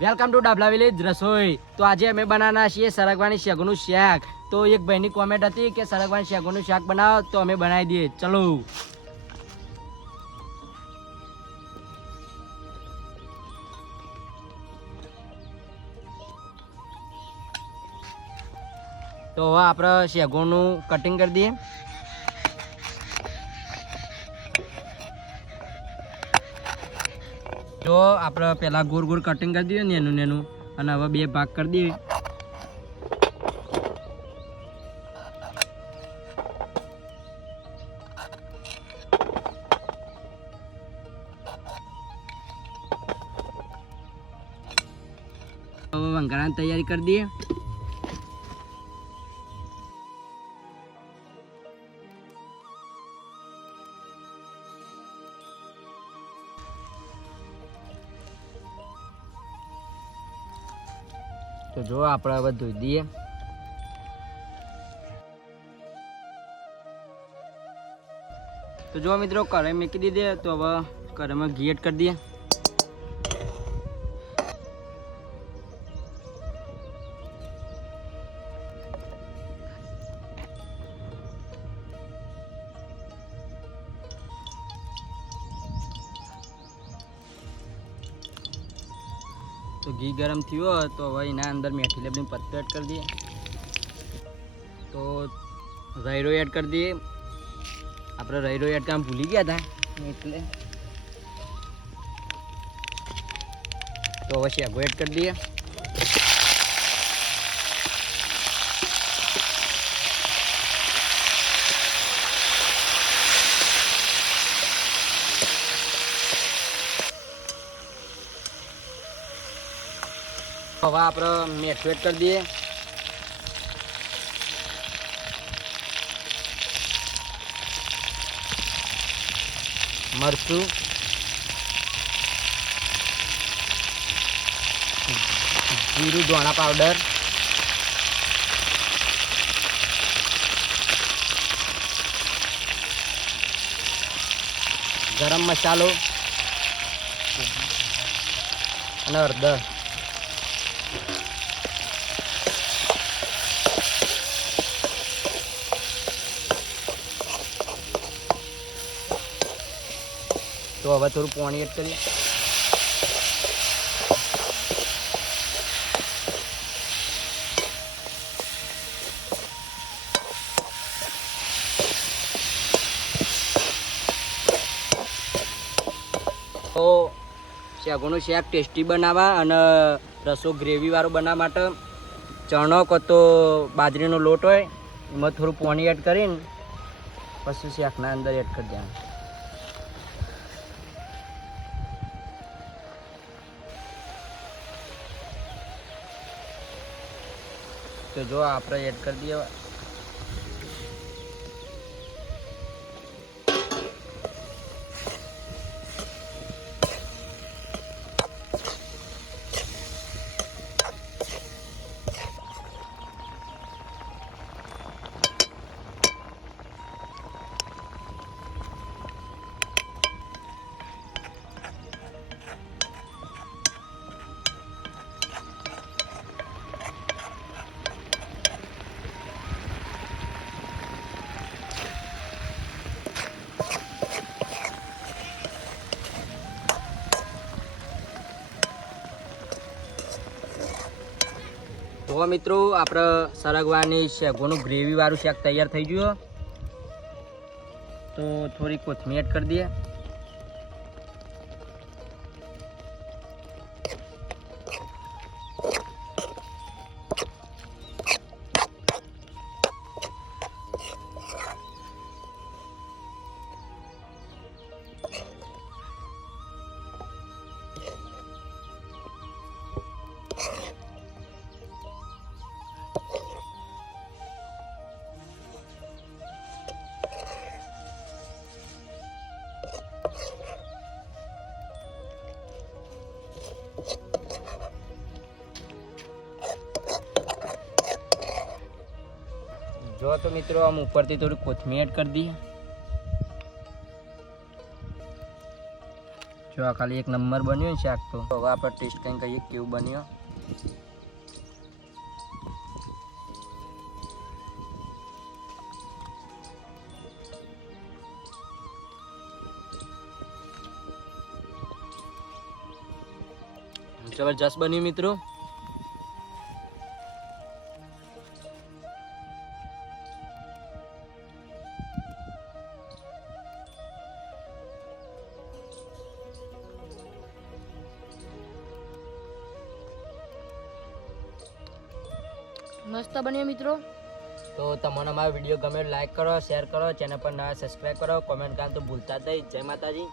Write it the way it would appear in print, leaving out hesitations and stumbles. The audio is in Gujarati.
વેલકમ ટુ ડાબલા વિલેજ રસોઈ। તો આજે અમે બનાવવાના છીએ સરગવાની શેગનું શાક। તો એક ભાઈની કોમેન્ટ હતી કે સરગવાની શેગનું શાક બનાવો, તો અમે બનાવી દઈએ। ચલો તો હવે આપણે શેગોનું કટિંગ કરી દઈએ। જો આપણે પહેલા ગોળ ગોળ કટિંગ કરી દઈએ નેનું નેનું, અને હવે બે ભાગ કરી દઈએ। હવે વંગાળાની તૈયારી કરી દઈએ। તો જો આપણે હવે ધોઈ દઈએ। તો જો મિત્રો કઢાઈ મૂકી દીધી, તો હવે કઢાઈમાં ઘી એડ કરી દઈએ। તો ઘી ગરમ થયો તો હવે એના અંદર મેથી લીમડાની પત્તો એડ કરી દઈએ। તો રાયરો એડ કરી દઈએ। આપણે રાયરો એડ કામ ભૂલી ગયા હતા એટલે તો હવે શેગો એડ કરી દઈએ। હવે આપણે મેઠું એડ કરી દઈએ। મરચું, જીરું ધોણા પાવડર, ગરમ મસાલો અને હળદર। તો હવે થોડું પાણી એડ કરીએ। તો શેગોનું શાક ટેસ્ટી બનાવવા અને રસો ગ્રેવીવાળું બનાવવા માટે ચણો કો તો બાજરીનો લોટ હોય એમાં થોડું પાણી એડ કરીને પછી શાકના અંદર એડ કરી દેવાનું। તો જો આપણે એડ કરી દઈએ। તો મિત્રો આપણે સરગવાની શેગોનું ગ્રેવીવાળું શાક તૈયાર થઈ ગયું। તો થોડી કોથમીર એડ કરી દઈએ। જો તો મિત્રો આમ ઉપરથી થોડી કોથમીર એડ કરી દઈએ। જો આ ખાલી એક નંબર બન્યું ને શાક. તો હવે આપણે ટેસ્ટ કંઈ કહીએ કેવું બન્યો. જબરજસ્ત બન્યું મિત્રો. મસ્ત બન્યો મિત્રો. તો તમને અમારો વિડીયો ગમે લાઈક કરો, શેર કરો, ચેનલ પર નવા સબસ્ક્રાઈબ કરો, કોમેન્ટ કરવા તો ભૂલતા જ નહીં. જય માતાજી.